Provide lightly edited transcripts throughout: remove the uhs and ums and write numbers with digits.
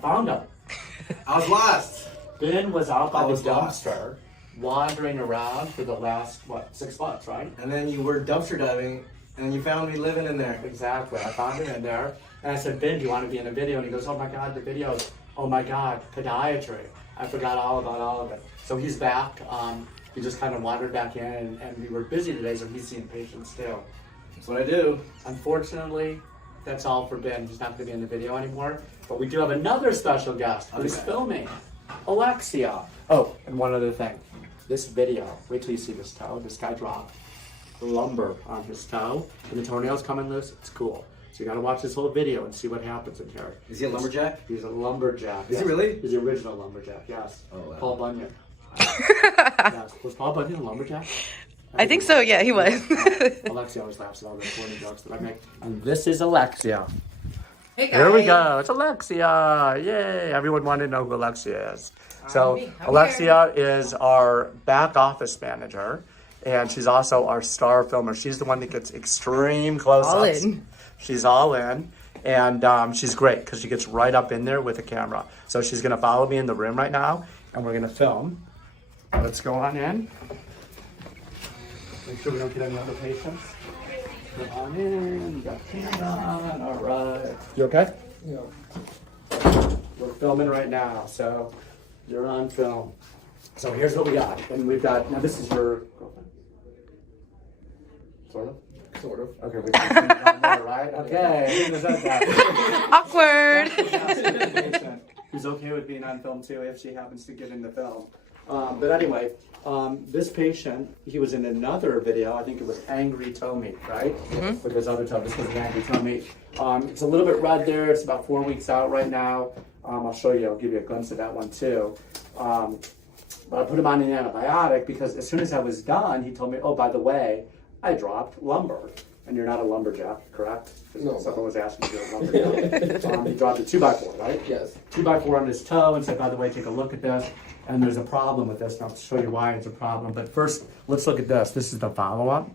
found him. I was lost. Ben was out by I the was lost. dumpster, wandering around for the last, 6 months, right? And then you were dumpster diving, and you found me living in there. Exactly. I found him in there. And I said, Ben, do you want to be in a video? And he goes, oh my God, the videos. Oh my God, podiatry. I forgot all about all of it. So he's back. He just kind of wandered back in, and we were busy today, so he's seeing patients still. That's what I do. Unfortunately, that's all for Ben. He's not going to be in the video anymore. But we do have another special guest who's filming, Alexia. Oh, and one other thing. This video, wait till you see this toe. This guy dropped lumber on his toe, and the toenail's coming loose. It's cool. So you got to watch this whole video and see what happens in here. Is he a lumberjack? He's a lumberjack. Is he really? He's the original lumberjack, yes. Oh, wow. Paul Bunyan. Yes. Was Paul Bunyan a lumberjack? I think so, yeah, he was. Alexia always laughs at all the corny jokes that I make. And this is Alexia. Hey guys. Here we go. It's Alexia. Yay. Everyone wanted to know who Alexia is. So Alexia is our back office manager. And she's also our star filmer. She's the one that gets extreme close-ups. All in. She's all in. And she's great because she gets right up in there with the camera. So she's going to follow me in the room right now. And we're going to film. Let's go on in. Make sure we don't get any other patients. Come on in. You got camera on. All right. You okay? Yeah. We're filming right now, so you're on film. So here's what we got. And we've got, now this is your girlfriend? Sort of? Sort of. Okay, we can see it on there, right? Okay. Who presents that? Awkward. Who's okay with being on film too if she happens to get in the film. But anyway, this patient, he was in another video. I think it was Angry Toe Meat, right? Mm-hmm. With his other toe. This was an Angry Toe Meat. It's a little bit red there. It's about 4 weeks out right now. I'll show you. I'll give you a glimpse of that one too. But I put him on an antibiotic because as soon as I was done, he told me, oh, by the way, I dropped lumber. And you're not a lumberjack, correct? No. Someone was asking if you're a lumberjack. He dropped a 2x4, right? Yes. 2x4 on his toe and said, by the way, take a look at this. And there's a problem with this, and I'll show you why it's a problem. But first, let's look at this. This is the follow-up.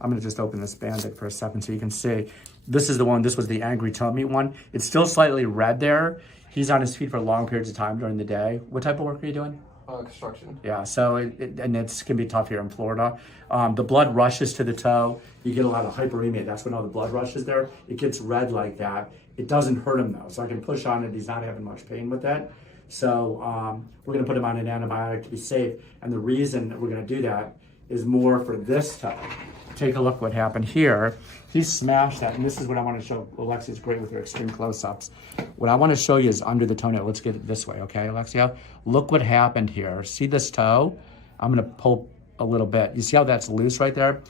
I'm gonna just open this Band-Aid for a second so you can see. This is the one, this was the Angry Toe Meat one. It's still slightly red there. He's on his feet for long periods of time during the day. What type of work are you doing? Construction. Yeah, so and it's can be tough here in Florida. The blood rushes to the toe. You get a lot of hyperemia. That's when all the blood rushes there. It gets red like that. It doesn't hurt him though, so I can push on it. He's not having much pain with that. So we're gonna put him on an antibiotic to be safe. And the reason that we're gonna do that is more for this toe. Take a look what happened here. He smashed that, and this is what I want to show. Alexia's great with her extreme close-ups. What I want to show you is under the toenail. Let's get it this way, okay, Alexia? Look what happened here. See this toe? I'm gonna pull a little bit. You see how that's loose right there?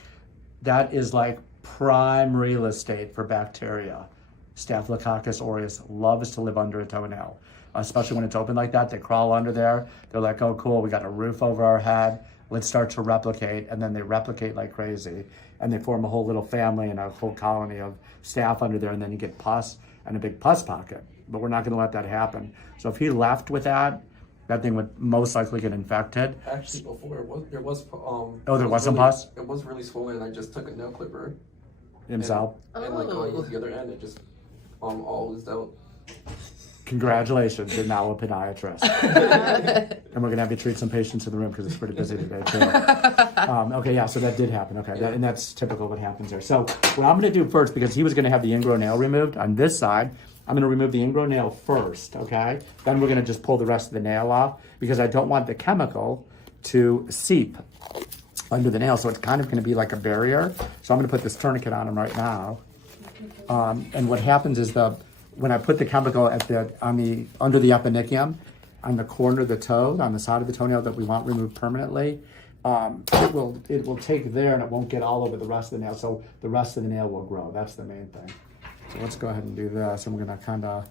That is like prime real estate for bacteria. Staphylococcus aureus loves to live under a toenail, especially when it's open like that. They crawl under there. They're like, oh, cool, we got a roof over our head. Let's start to replicate, and then they replicate like crazy, and they form a whole little family and a whole colony of staph under there, and then you get pus and a big pus pocket. But we're not going to let that happen. So if he left with that, that thing would most likely get infected. Actually, before there was Oh, there was some really, pus? It was really swollen. I just took a nail clipper Himself. and like used the other end. It just all oozed out. Congratulations, you're now a podiatrist. And we're gonna have you treat some patients in the room because it's pretty busy today too. Okay, yeah, so that did happen, okay. Yeah. And that's typical what happens there. So what I'm gonna do first, because he was gonna have the ingrown nail removed on this side, I'm gonna remove the ingrown nail first, okay? Then we're gonna just pull the rest of the nail off because I don't want the chemical to seep under the nail. So it's kind of gonna be like a barrier. So I'm gonna put this tourniquet on him right now. And what happens is when I put the chemical under the eponychium, on the corner of the toe, on the side of the toenail that we want removed permanently, it will take there and it won't get all over the rest of the nail. So the rest of the nail will grow. That's the main thing. So let's go ahead and do this, and we're gonna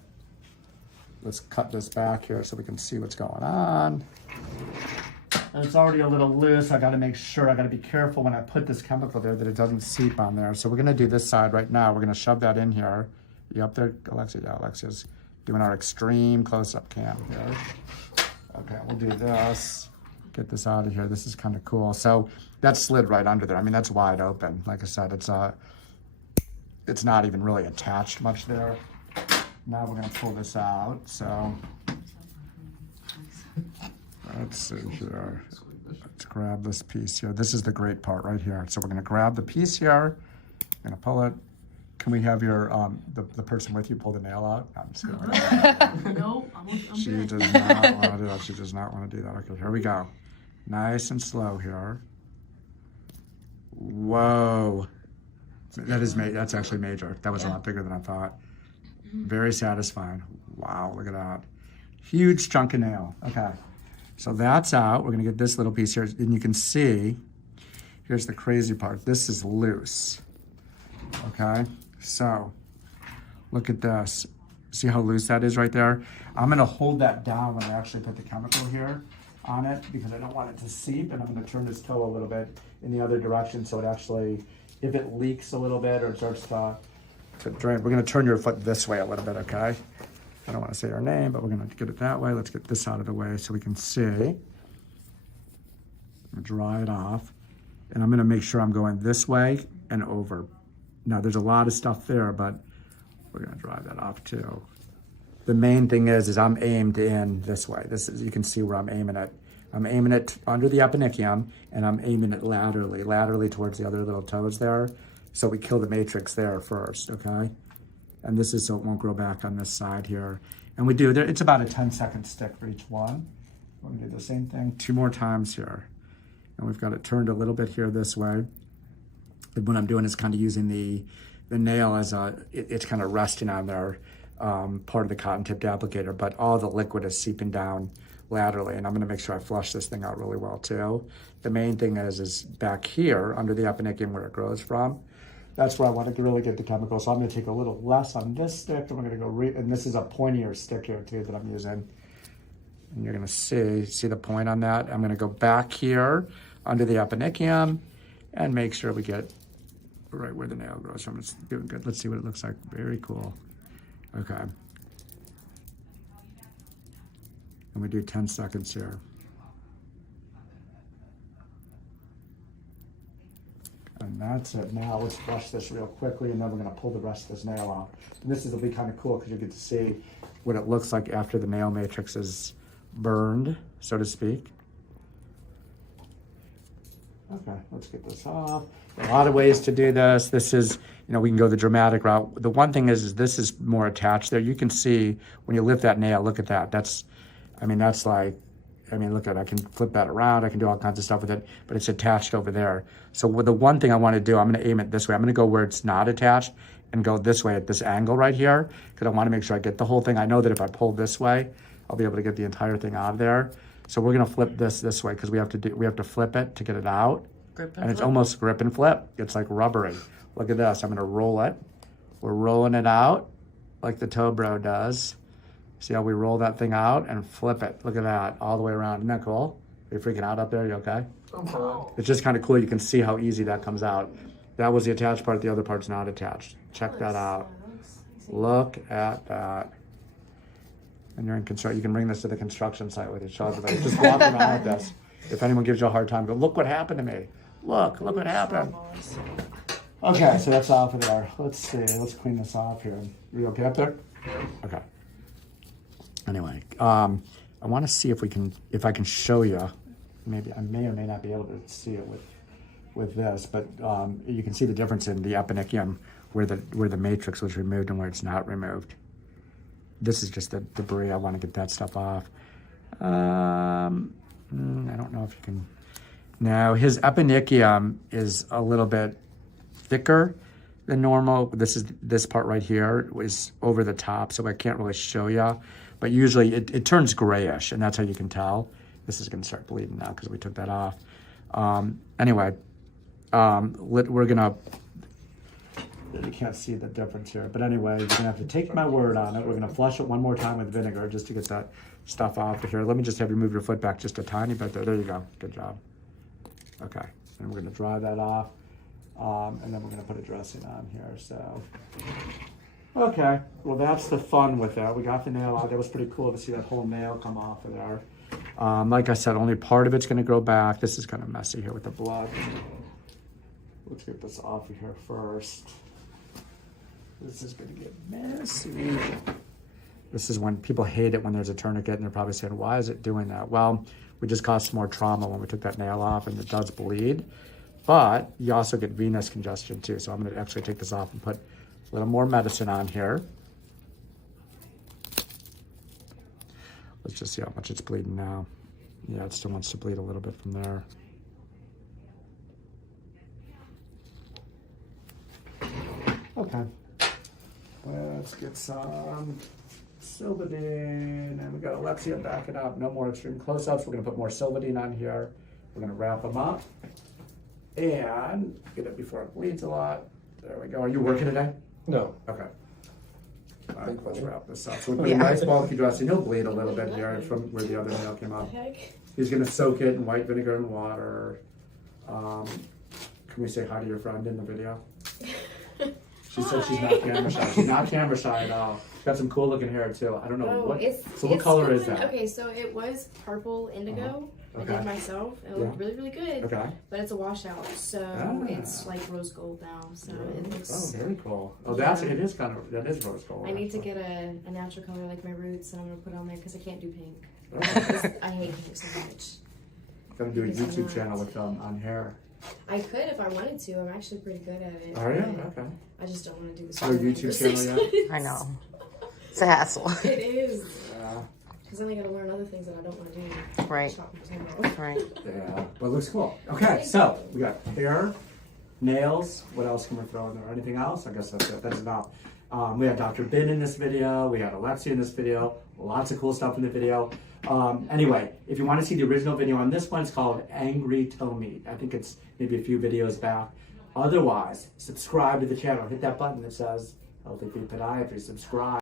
let's cut this back here so we can see what's going on. And it's already a little loose. I gotta make sure, I gotta be careful when I put this chemical there that it doesn't seep on there. So we're gonna do this side right now. We're gonna shove that in here. You up there, Alexia? Yeah, Alexia's doing our extreme close-up cam here. Okay, we'll do this. Get this out of here. This is kind of cool. So that slid right under there. I mean, that's wide open. Like I said, it's not even really attached much there. now we're gonna pull this out. So let's see here. Let's grab this piece here. This is the great part right here. So we're gonna grab the piece here. Gonna pull it. Can we have your the person with you pull the nail out? I'm just kidding. No, She does not want to do that. She does not want to do that. Okay, here we go. Nice and slow here. Whoa. That's actually major. That was a lot bigger than I thought. Very satisfying. Wow, look at that. Huge chunk of nail. Okay. So that's out. We're gonna get this little piece here. And you can see, here's the crazy part. This is loose. Okay, so look at this. See how loose that is right there? I'm gonna hold that down when I actually put the chemical here on it because I don't want it to seep, and I'm gonna turn this toe a little bit in the other direction so it actually, if it leaks a little bit or it starts to drain, we're gonna turn your foot this way a little bit, okay? I don't wanna say our name, but we're gonna get it that way. Let's get this out of the way so we can see. Dry it off. And I'm gonna make sure I'm going this way and over. Now there's a lot of stuff there, but we're gonna dry that off too. The main thing is I'm aimed in this way. This is, you can see where I'm aiming it. I'm aiming it under the eponychium and I'm aiming it laterally towards the other little toes there. So we kill the matrix there first, okay? And this is so it won't grow back on this side here. And we do, it's about a 10-second stick for each one. We're gonna do the same thing 2 more times here. And we've got it turned a little bit here this way. And what I'm doing is kind of using the nail as it's kind of resting on there, part of the cotton tipped applicator, but all the liquid is seeping down laterally. And I'm gonna make sure I flush this thing out really well too. The main thing is back here under the eponychium where it grows from. That's where I want to really get the chemical. So I'm gonna take a little less on this stick and we're gonna go, and this is a pointier stick here too that I'm using. And you're gonna see the point on that. I'm gonna go back here under the eponychium and make sure we get right where the nail grows from. It's doing good. Let's see what it looks like. Very cool. Okay. And we do 10 seconds here. And that's it. Now let's brush this real quickly and then we're gonna pull the rest of this nail out. And this will be kind of cool because you get to see what it looks like after the nail matrix is burned, so to speak. Okay, let's get this off. A lot of ways to do this. This is, we can go the dramatic route. The one thing is this is more attached there. You can see when you lift that nail, look at that. Look at it. I can flip that around. I can do all kinds of stuff with it, but it's attached over there. So the one thing I want to do, I'm going to aim it this way. I'm going to go where it's not attached and go this way at this angle right here because I want to make sure I get the whole thing. I know that if I pull this way, I'll be able to get the entire thing out of there. So we're gonna flip this way because we have to flip it to get it out. And it's almost grip and flip. It's like rubbery. Look at this. I'm gonna roll it. We're rolling it out like the toe bro does. See how we roll that thing out and flip it. Look at that, all the way around. Isn't that cool? Are you freaking out up there? You okay? I'm fine. It's just kind of cool. You can see how easy that comes out. That was the attached part. The other part's not attached. Check that out. Look at that. And you're in construction, you can bring this to the construction site with you. Show everybody. Just walk around with this. If anyone gives you a hard time, go, look what happened to me. Look what happened. Okay, so that's off of there. Let's see, let's clean this off here. Are you okay up there? Okay. Anyway, I want to see if I can show you. Maybe I may or may not be able to see it with this, but you can see the difference in the eponychium where the matrix was removed and where it's not removed. This is just the debris. I want to get that stuff off. I don't know if you can. Now, his eponychium is a little bit thicker than normal. This part right here is over the top, so I can't really show you. But usually it turns grayish, and that's how you can tell. This is going to start bleeding now because we took that off. Anyway, we're going to... You can't see the difference here. But anyway, you're going to have to take my word on it. We're going to flush it one more time with vinegar just to get that stuff off of here. Let me just have you move your foot back just a tiny bit there. There you go. Good job. Okay. And we're going to dry that off. And then we're going to put a dressing on here. So, okay. Well, that's the fun with that. We got the nail out. That was pretty cool to see that whole nail come off of there. Like I said, only part of it's going to grow back. This is kind of messy here with the blood. Let's get this off of here first. This is going to get messy. This is when people hate it when there's a tourniquet and they're probably saying, why is it doing that? Well, we just caused some more trauma when we took that nail off and it does bleed. But you also get venous congestion too. So I'm gonna actually take this off and put a little more medicine on here. Let's just see how much it's bleeding now. Yeah, it still wants to bleed a little bit from there. Okay. Let's get some Silvadine, and we got Alexia backing up. No more extreme close-ups. We're gonna put more Silvadine on here. We're gonna wrap them up and get it before it bleeds a lot. There we go. Are you working today? No. Okay. All right, let's wrap this up. So we put a nice bulky dressing. He'll bleed a little bit here from where the other nail came out. He's gonna soak it in white vinegar and water. Can we say hi to your friend in the video? She said she's not camera shy. She's not camera shy at all. Got some cool looking hair too. I don't know what. So what color is that? Okay, so it was purple indigo. Okay. I did myself. It looked really, really good. Okay. But it's a washout, so it's like rose gold now. So it looks. Oh, very cool. Oh, that's it is kind of that is rose gold. I need to get a natural color like my roots, and I'm gonna put it on there because I can't do pink. Oh. I hate pink so much. Gonna do a Because I'm YouTube not. channel with on hair. I could if I wanted to. I'm actually pretty good at it. Are you? but Okay. I just don't want to do this. No YouTube channel yet? I know. It's a hassle. It is. Yeah. Because then I gotta learn other things that I don't want to do. Right. Chop my toenail. Right. Yeah. But it looks cool. Okay, so we got hair, nails. What else can we throw in there? Anything else? I guess that's it. That's enough. We had Dr. Bin in this video. We had Alexia in this video. Lots of cool stuff in the video. Anyway, if you want to see the original video on this one, it's called Angry Toe Meat. I think it's maybe a few videos back. Otherwise, subscribe to the channel. Hit that button that says Healthy Feet Podiatry. Subscribe.